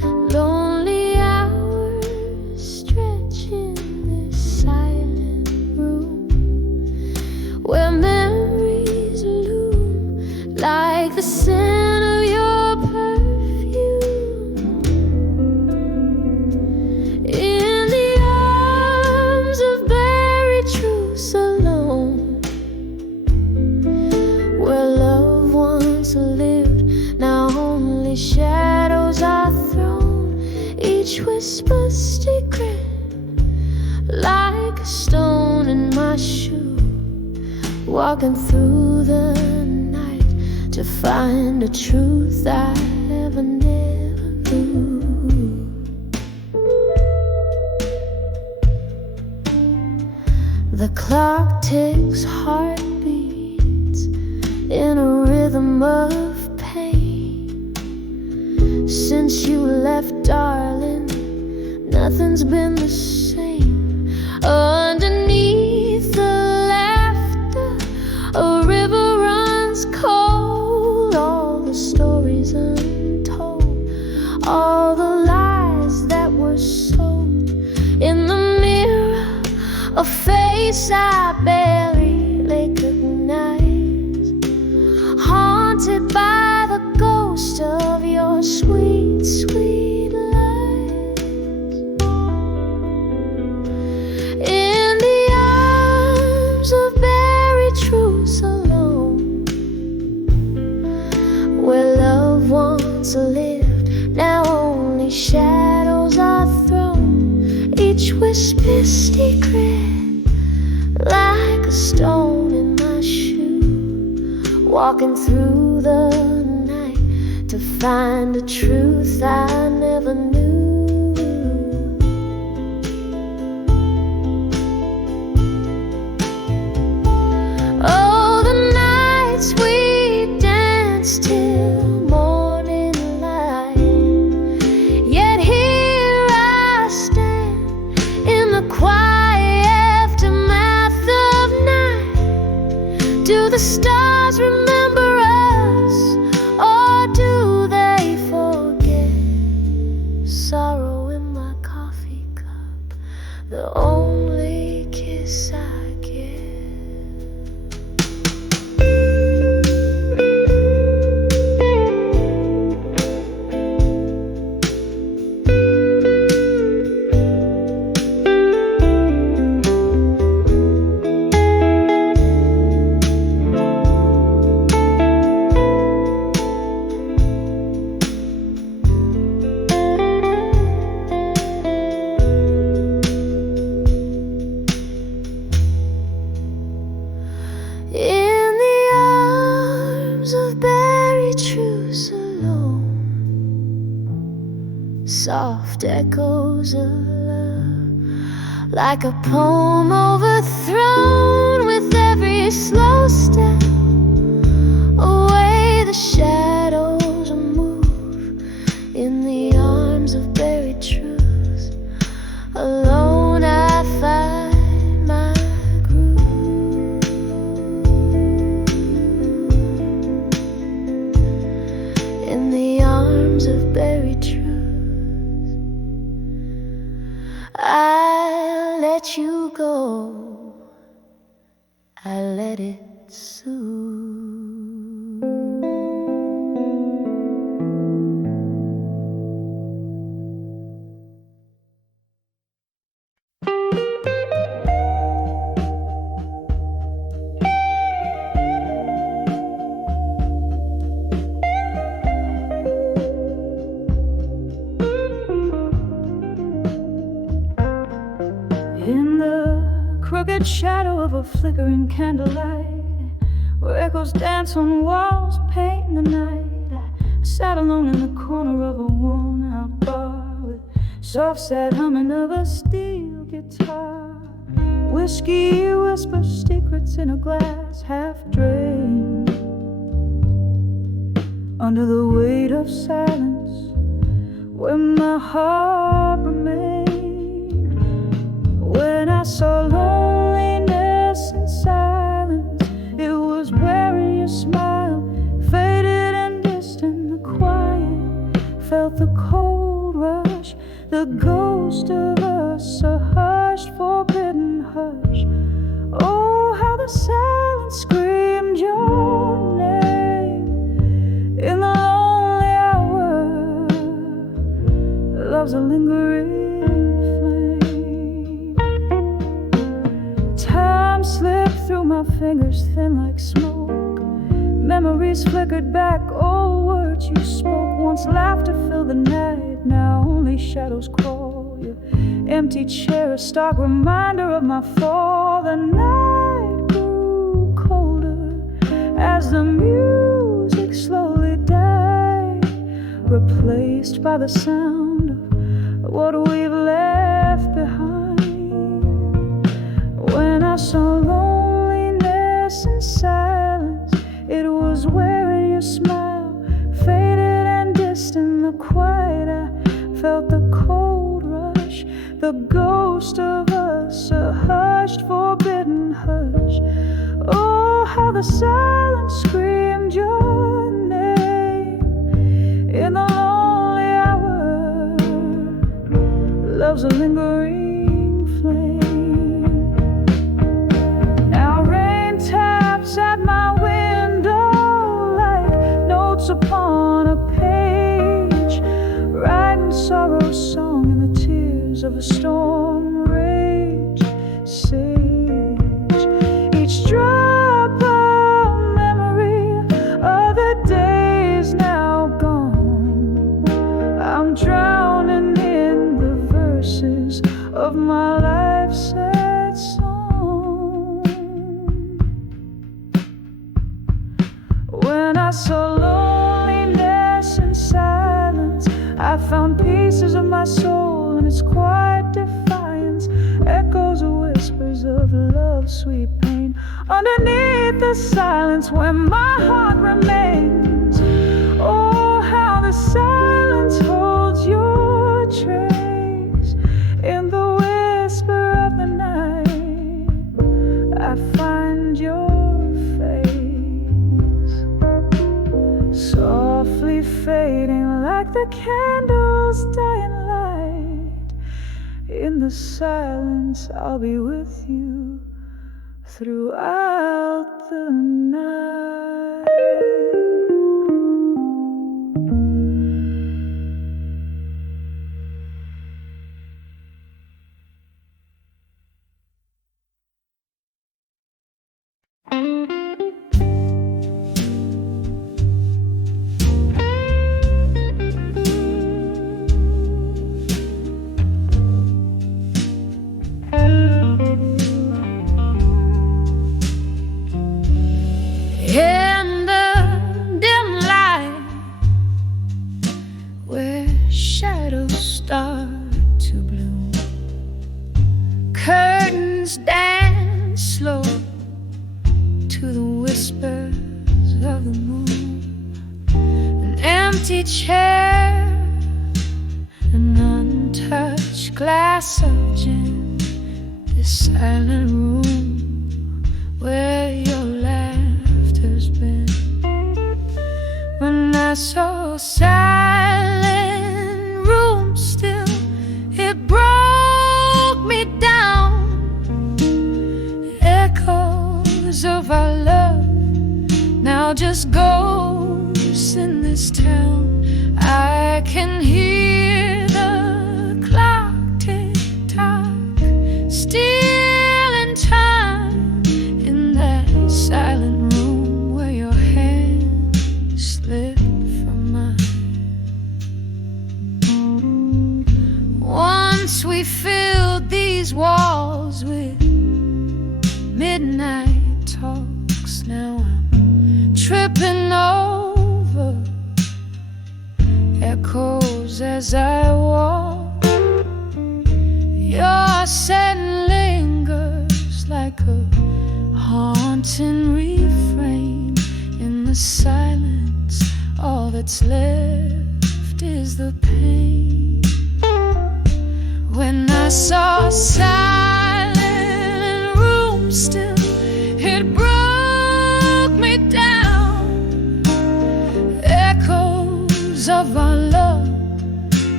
Lonely hours stretch in this silent room, where memories loom like the scent of your perfume. In the arms of buried truths alone, where love once lived, now only shadows are thrown. Each whisper secret, like a stone in my shoe, walking through the night to find a truth I never knew. The clock ticks heartbeats in a rhythm of pain. Since you left, darling, nothing's been the same. Underneath the laughter, a river runs cold. All the stories untold, all the lies that were sold. In the mirror, a face I barely recognize, haunted by the ghost of your sweet, sweet lies. In the arms of buried truths alone, where love once lived, now only shadows are thrown. Each whisper secret, like a stone in my shoe, walking through the night to find a truth I never knew. Oh, the nights we danced till morning light, yet here I stand in the quiet aftermath of night. Do the stars remember us, or do they forget? soft echoes of love, like a poem overthrown with every slow step. Away the shadows move in the arms of buried truth. Alone I find my groove. In the arms of buried truth, I let you go, I let it soothe. In the crooked shadow of a flickering candlelight, where echoes dance on walls, paint in the night, I sat alone in the corner of a worn-out bar with soft, sad humming of a steel guitar. Whiskey whispers secrets in a glass half drained. Under the weight of silence, where my heart remained. When I saw loneliness and silence, it was wearing your smile, faded and distant. The quiet felt the cold rush, the ghost of us, a hushed, forbidden hush. Oh, how the silence screamed your name in the lonely hour. Love's a lingering slipped through my fingers, thin like smoke. Memories flickered back, old words you spoke. Once laughter filled the night, now only shadows crawl. Your empty chair, a stark reminder of my fall. The night grew colder as the music slowly died, replaced by the sound of what we've left behind. When I saw loneliness and silence, it was wearing your smile, faded and distant. The quiet, I felt the cold rush, the ghost of us, a hushed, forbidden hush. Oh, how the silence screamed your name in the lonely hour. Love's a lingering flame. At my window like notes upon a page, writing sorrow's song in the tears of a storm rage. Sage, each drop of memory of the days now gone. I'm drowning in the verses of my life's sad song. When I saw loneliness and silence, I found pieces of my soul in its quiet defiance, echoes of whispers of love, sweet pain. Underneath the silence where my heart remains, oh, how the silence holds your trace. In the whisper of the night, I find your softly fading like the candle's dying light. In the silence, I'll be with you throughout the night. Yeah. empty chair, an untouched glass of gin, this silent room where your laughter's been. When I saw silent room still, it broke me down. Echoes of our love now just ghosts in this town. I can hear the clock tick-tock, still in time, in that silent room where your hand slipped from mine. Once we filled these walls with midnight talks, now I'm tripping over echoes as I walk. Your scent lingers like a haunting refrain in the silence. All that's left is the pain. When I saw silent room still, it broke me down. Echoes of our love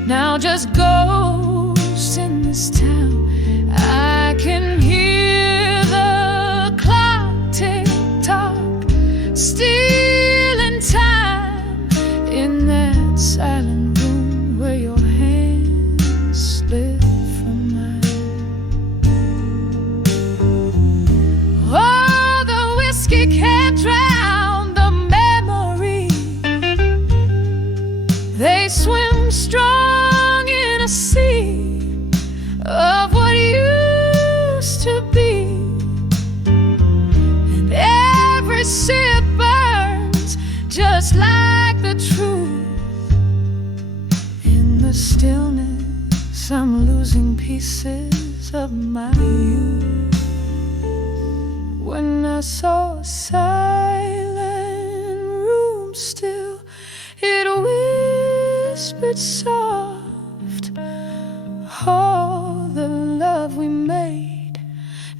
now just ghosts in this town. I can hear the clock tick-tock, still in time, in that silent room where your hands slip from mine. Oh, the whiskey can't drown the memory. They swim strong in a sea of what used to be, and every sip burns just like the truth. In the stillness, I'm losing pieces of my youth. When I saw a silent room still, it whispered soft, all the love we made,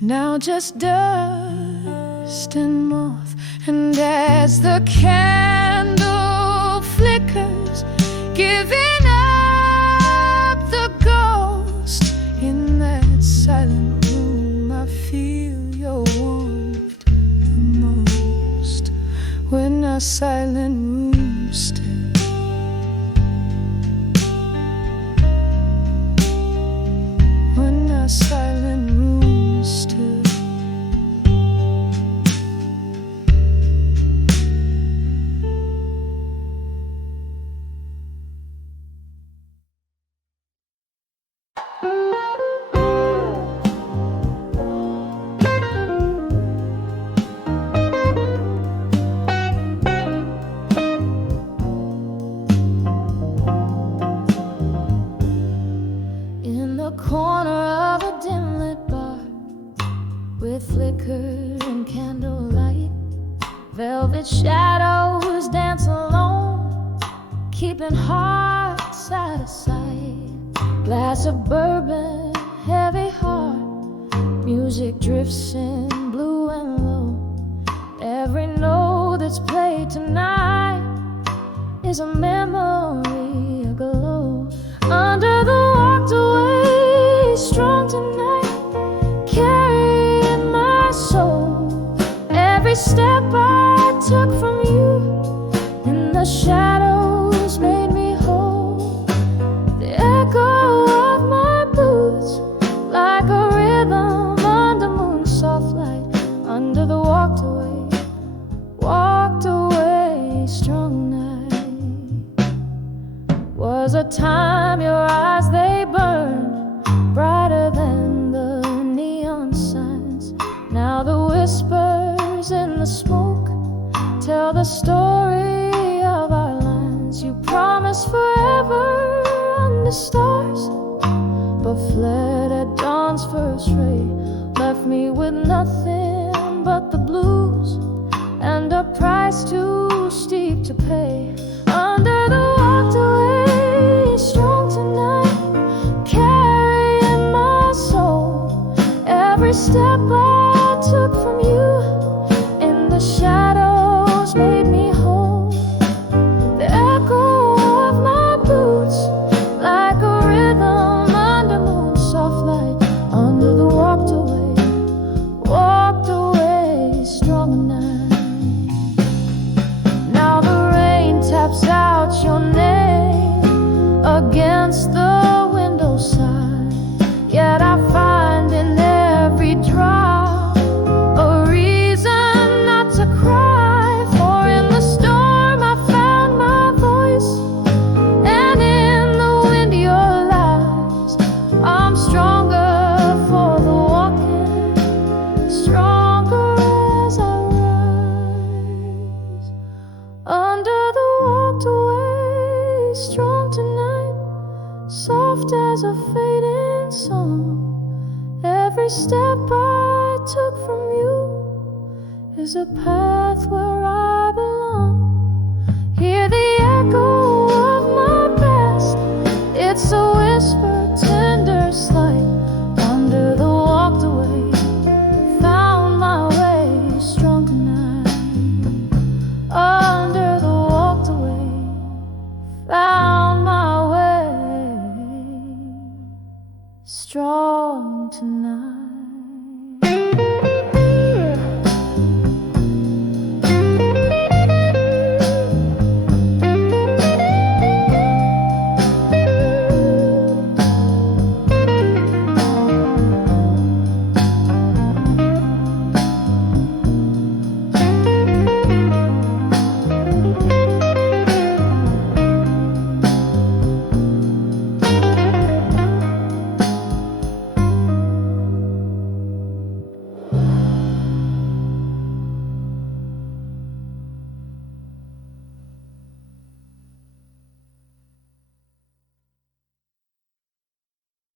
now just dust and moth. And as the candle flickers, giving up the ghost, in that silent room I feel your warmth the most. When our silent room still, when our silent room still. In the corner of a dim lit bar, with flicker and candlelight, velvet shadows dance alone, keeping hearts out of sight. Glass of bourbon, heavy heart, music drifts in blue and low. Every note that's played tonight is a memory aglow. Under the walked away, strong tonight, carrying my soul. Every step I took from you in the shadows made me whole. The echo of my boots, like a rhythm under moon soft light. Under the walked away, strong night. Was a time your eyes they burned brighter than the neon signs. Now the whispers in the smoke tell the story of our lines. You promised forever under stars, but fled at dawn's first ray. Left me with nothing but the blues and a price too steep to pay. Under the strong tonight, soft as a fading song. Every step I took from you is a path where I